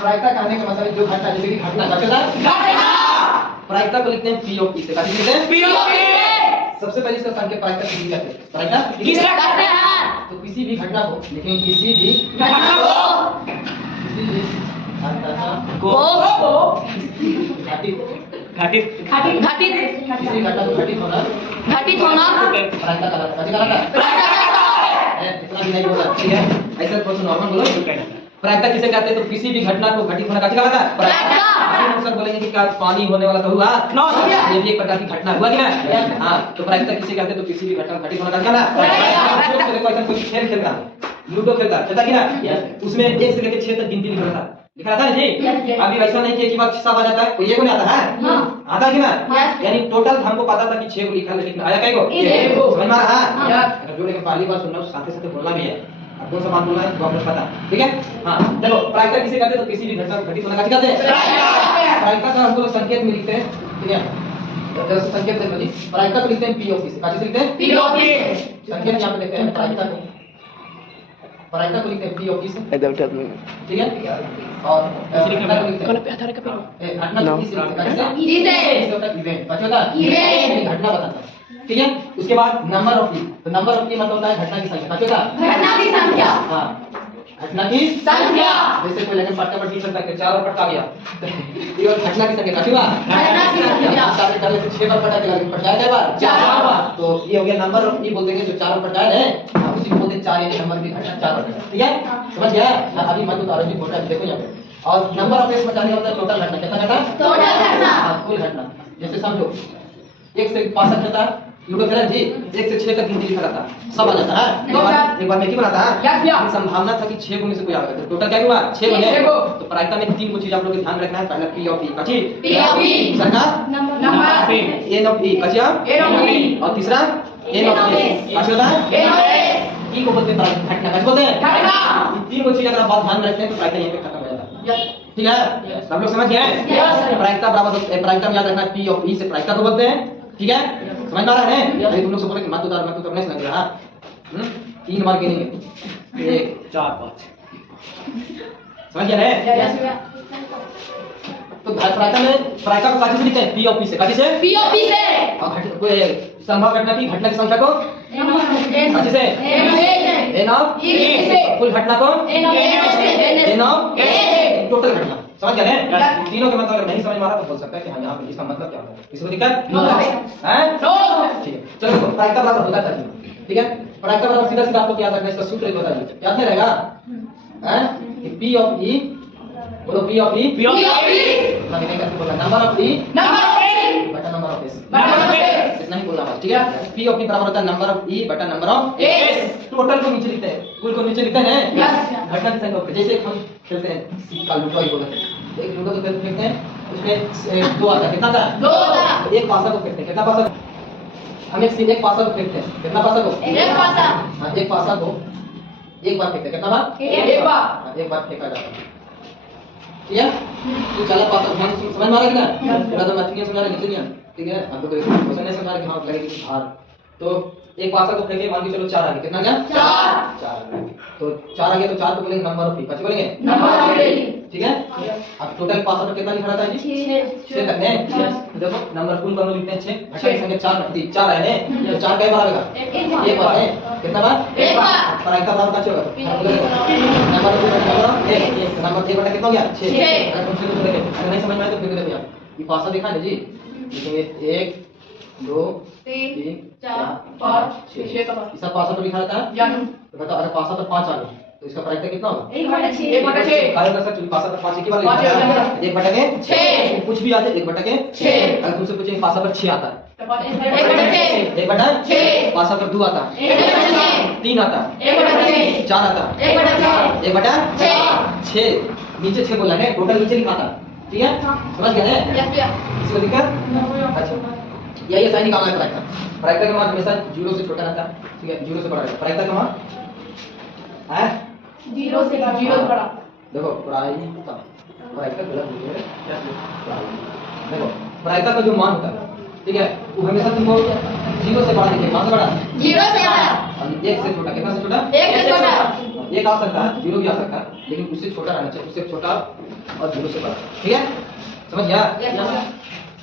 प्रायिकता कहने का मतलब जो घटना, जैसे कि घटना प्रायिकता को लिखते हैं पी ऑफ पी से। कैसे लिखते हैं? P of P. सबसे पहले इसका संकेत प्रायिकता किसी कहते हैं। प्रायिकता किसे कहते हैं? तो किसी भी घटना को, लेकिन किसी भी घटना को घटित किसी घटना को घटित होना प्रायिकता कहलाता है। इतना भी नहीं बोला, ठीक है? ऐसा कुछ नॉर्मल बोलो। प्रायिकता किसे कहते हैं? तो किसी भी घटना को घटित होना कहलाता है प्रायिकता। सर बोलेंगे कि क्या पानी होने वाला तो हुआ? ये भी एक प्रकार की घटना हुआ कि ना? हाँ, तो प्रायिकता किसे कहते हैं? तो किसी भी घटना को घटित होना कहलाता है प्रायिकता। देखो ऐसा कोई खेल खेलता है, लूडो खेलता कि ना, उसमें 1 से लेकर 6 तक गिनती लिखा रहता है, लिखा रहता है जी। अभी वैसा नहीं कि बात 6 आ जाता है, कोई ये को नहीं आता है, आता है कि ना? यानी टोटल हमको पता था कि 6 को लिखा, लेकिन आया कई को? समझ में आ रहा है? अगर जो लेकर पहली बार सुनना साथ साथ बोलना भी है, अब कौन सा बात बोलना है तो आपको पता, ठीक है? हाँ, देखो प्रायिकता किसे कहते हैं? तो किसी भी घटना को घटित होना कहते हैं प्रायिकता का हमको संकेत में लिखते हैं, ठीक है? जैसे संकेत देखो जी, प्रायिकता को लिखते हैं पी ऑफ पी से। कैसे लिखते हैं? P of P. संकेत यहां पे लिखते हैं प्रायिकता को लिखते हैं पी ऑफ पी से, ठीक है? और घटना को लिखते हैं घटना किसी से इवेंट घटना बताता है, ठीक है? उसके बाद नंबर ऑफ ई, तो नंबर ऑफ ई मतलब होता है घटना की संख्या। घटना की संख्या, हां, घटना की संख्या। जैसे कोई लेकिन पट्टा पर टी सकता है 4 और पट्टा गया, ये और घटना की संख्या काटूंगा। घटना की संख्या सारे डाले से 6 बार पट्टा गया, लेकिन पट्टा कई बार? 4 बार। तो ये हो गया नंबर ऑफ ई, बोल देंगे जो 4 और पट्टा है, उसी को बोलते हैं 4, यानी नंबर की घटना 4 बार, ठीक है? समझ गया? अभी मत उतारो जी, फोटो देखो यहां पे। और नंबर ऑफ एस बताने होता है टोटल घटना। कितना घटना? टोटल घटना, कुल घटना। जैसे समझो 1 से 65 होता है, लूडो खेला जी, 1 से 6 तक गिनती लिखा रहता है, सब आ जाता है। एक बार में क्या बनाता है? संभावना था कि 6 में से कोई आएगा, तो टोटल क्या हुआ? 6 बने। तो प्रायिकता में 3 को चीज आप लोग को ध्यान रखना है। पहला पी ऑफ ई, कची पी ऑफ ई, दूसरा number of E, N of E, कचिया एन ऑफ ई, और तीसरा एन ऑफ एस, कची होता है एन ऑफ एस। ई को बोलते हैं घटना, कची बोलते हैं घटना। ये 3 को चीज अगर आप बहुत ध्यान रखते हैं तो प्रायिकता यहीं पे खत्म हो जाता है, ठीक है? सब लोग समझ गए? प्रायिकता बराबर प्रायिकता में याद रखना पी ऑफ ई से प्रायिकता को बोलते हैं, ठीक है? समझ में आ रहा है? अरे तुम लोग से बोले कि मत उतार नहीं समझ रहा। 3 बार गिनेंगे, 1 4 5, समझ गया रे? तो प्रायिकता को काहे से लिखते हैं? पी ऑफ पी से। काहे से? पी ऑफ पी से। और कोई संभव घटना की संख्या को काहे से? एन ऑफ ई से। कुल घटना को एन ऑफ ए। टोटल घटना, समझ गए हैं? तीनों के मतलब अगर नहीं समझ में आ रहा तो बोल सकता है कि हाँ यहाँ पे इसका मतलब क्या है, किसी को दिक्कत है? ठीक है, चलो देखो प्रायिकता बराबर होता है, ठीक है? प्रायिकता बराबर सीधा सीधा आपको याद रखना है, इसका सूत्र एक बता दीजिए, क्या रहेगा? हैं पी ऑफ ई, बोलो P of E, P of E number of E बटा नंबर ऑफ एस, इतना ही बोलना है, ठीक है? पी ऑफ ई बराबर होता है नंबर ऑफ ई बटा नंबर ऑफ एस। टोटल को नीचे लिखते हैं, कुल को नीचे लिखते हैं, घटना की संख्या। जैसे हम खेलते हैं का लूडो ही बोलते हैं, एक लूडो तो खेलते हैं, उसमें 2 आता है, कितना आता है? 2 आता है। एक पासा को फेंकते हैं, कितना पासा? हम एक पासा को फेंकते हैं, कितना पासा को? एक पासा। हां, एक पासा को एक बार फेंकते हैं, कितना बार? एक बार। हां, एक बार फेंका जाता है, ठीक है? तो चला पासा ध्यान से समझ में आ रहा है कि ना? पूरा तो मैथ नहीं समझ आ रहा है, नहीं, ठीक है? अब तो क्वेश्चन नहीं समझ आ रहा कि हां लगेगी हार। तो एक पासा को फेंके, मान के चलो 4 आ गए, कितना गया? 4। तो 4 आ गया तो 4 को बोलेंगे नंबर ऑफ ई, कैसे बोलेंगे? नंबर ऑफ ई, ठीक है? अब टोटल पासा पर कितना लिखा रहता है जी? 6 तक है। देखो नंबर कुल का हम लिखते हैं 6, घटना की संख्या 4 है, तो 4 कई बार आएगा? एक बार है। कितना बार? एक बार। प्रायिकता बराबर क्या होगा? Number of A, number A बटा कितना हो गया? 6। अगर तुमसे कुछ देखे अगर नहीं समझ में आए तो फिर देखो यार, ये पासा दिखा है जी, लिखेंगे 1 2 3 4 5 6 का पासा, इसका पासा तो लिखा रहता है जानू। तो बताओ अगर पासा पर 5 आ गया तो इसका प्रायिकता कितना होगा? 1/6। कारण का सर पासा पर 5 एक ही बार लिखा है, 1/6। कुछ भी आ जाए 1/6। अगर तुमसे पूछेंगे पासा पर 6 आता है तो 1/6। पासा पर 2 आता है 1/6। 3 आता है 1/6। 4 आता है 1/6। नीचे 6 बोला है, टोटल नीचे लिखा था, ठीक है? समझ गए हैं? किसी को दिक्कत? अच्छा, यही साइन निकालना है प्रायिकता। प्रायिकता का मान हमेशा 0 से छोटा रहता है, ठीक है? 0 से बड़ा रहता है प्रायिकता का मान है 0 से बड़ा। देखो प्रायिकता गलत नहीं है, देखो प्रायिकता का जो मान होता है, ठीक है, वो हमेशा तुमको 0 से बड़ा दिखेगा। मान से बड़ा 0 से बड़ा और 1 से छोटा, कितना से छोटा? 1 से छोटा। एक आ सकता है, जीरो भी आ सकता है, लेकिन उससे छोटा रहना चाहिए, उससे छोटा और जीरो से बड़ा। ठीक है, समझ गया?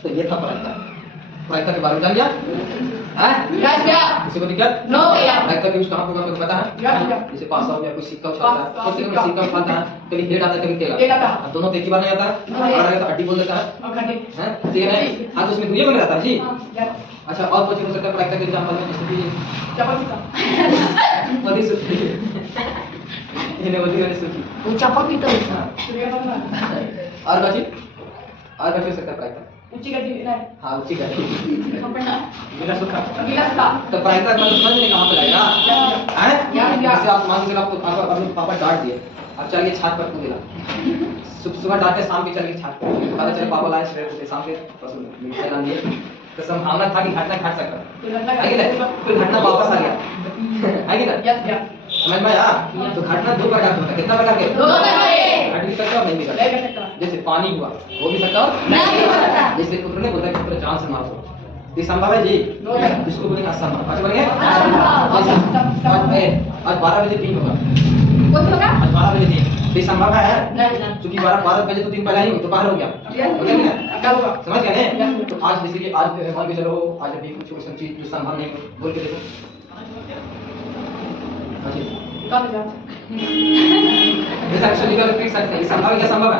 तो ये था प्रायिकता। प्रायिकता के बारे में जान लिया? किसी को दिक्कत? प्रायिकता के यूज कहाँ होगा आपको पता है? जैसे पास हो गया, कोई सिक्का उछालता है, कम से कम सिक्का उछालता है, कभी हेड आता है, कभी टेल आता है, दोनों एक ही बार नहीं आता है, और अगर तो हड्डी बोल देता है, ठीक है? हाँ, तो उसमें दुनिया बन जाता है जी। अच्छा, और कुछ हो सकता है प्रायिकता के एग्जांपल में, जैसे कि बड़ी सुखी इन्हें बड़ी बड़ी सुखी और बाकी हो सकता है प्रायिकता। हाँ, ऊंची गड्डी गिला सूखा। तो प्रायिकता का मतलब समझ नहीं कहाँ पे लगेगा? हैं? जैसे आप मान लीजिए आपको पापा डांट दिए, अब चलिए छत पर कूदेगा, सुबह डांटे, शाम के चलिए छत पर, पता चले पापा लाए सवेरे शाम के मिठाई ला दिए, तो संभावना था कि घटना घट सकता है कि नहीं? फिर घटना वापस आ गया है कि नहीं? समझ में आया? तो घटना दो प्रकार की होता है, कितना प्रकार के? घट भी सकता और नहीं भी सकता। जैसे पानी हुआ, वो भी सकता और नहीं भी सकता। जैसे पुत्र ने बोला कि पुत्र जान से मारो, ये संभव है जी? इसको बोलेंगे असंभव। अच्छा बोलेंगे आज 12 बजे 3 होगा, आज 12 बजे 3, ये संभव है? क्योंकि 12 बजे तो 3 पहले ही दोपहर हो गया, समझ गए ना? तो आज जैसे कि आज मान के चलो आज अभी कुछ चीज जो संभव नहीं बोल के देखो, जैसा एक्चुअली का रिपीट सकते हैं, संभव है या संभव है?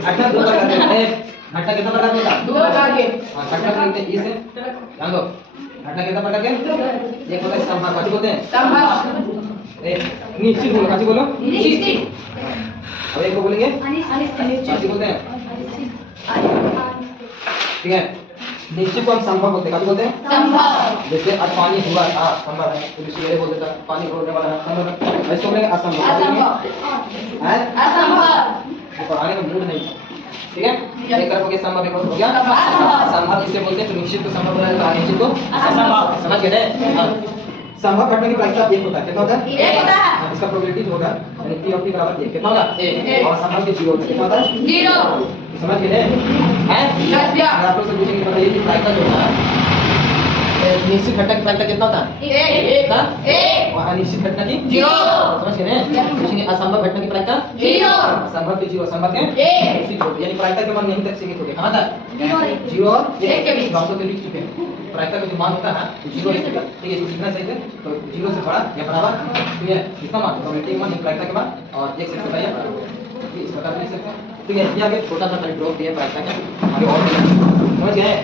घटना दो प्रकार के हैं। घटना कितना प्रकार के होता है? 2 प्रकार के। हां, घटना बोलते हैं इसे ध्यान दो। घटना कितना प्रकार के? एक होता है संभव, क्या बोलते हैं? संभव। एक निश्चित बोलो, क्या बोलो? निश्चित। और एक को बोलेंगे अनिश्चित। क्या बोलते हैं? ठीक है, निश्चित को हम संभव बोलते हैं, क्या बोलते हैं? संभव। जैसे आज पानी हुआ था, संभव है, तो इसलिए बोल देता पानी होने वाला है, संभव है। इसको बोलेंगे असंभव। है असंभव, तो पढ़ाने का मूड नहीं, ठीक है? एक तरफ हो गया संभव, एक हो गया असंभव। इसे बोलते हैं, तो निश्चित को संभव बोला जाता है, अनिश्चित को असंभव। समझ गए ना? संभव घटना की प्रायिकता 1 होता है, कितना होता है? 1 होता है। इसका प्रोबेबिलिटी होगा यानी p ऑफ t बराबर 1, कितना होगा? 1। और संभव के 0 होता है, कितना होता है? 0। समझ गए हैं? अगर आप लोग से पूछेंगे बताइए कि प्रायिकता जो होता है, निश्चित घटना की प्रायिकता कितना होता है? 1 और अनिश्चित घटना की 0। समझ गए ना? पूछेंगे असंभव घटना की प्रायिकता 0, असंभव की 0, संभव के 1। यानी प्रायिकता के मान यहीं तक सीमित हो गए, कहां तक? 0 और 1 के बीच, बातों के बीच चुके हैं। प्रायिकता का जो मान होता है 0 और 1 के बीच, ठीक है? इसको लिखना चाहिए, तो 0 से बड़ा या बराबर, ठीक है? कितना मान? प्रोबेबिलिटी मान, प्रायिकता के मान, और 1 से छोटा या बराबर, इस प्रकार लिख सकते हैं। ठीक है, ये आगे छोटा सा ड्रॉप दिया प्रायिकता का, आगे और समझ गए?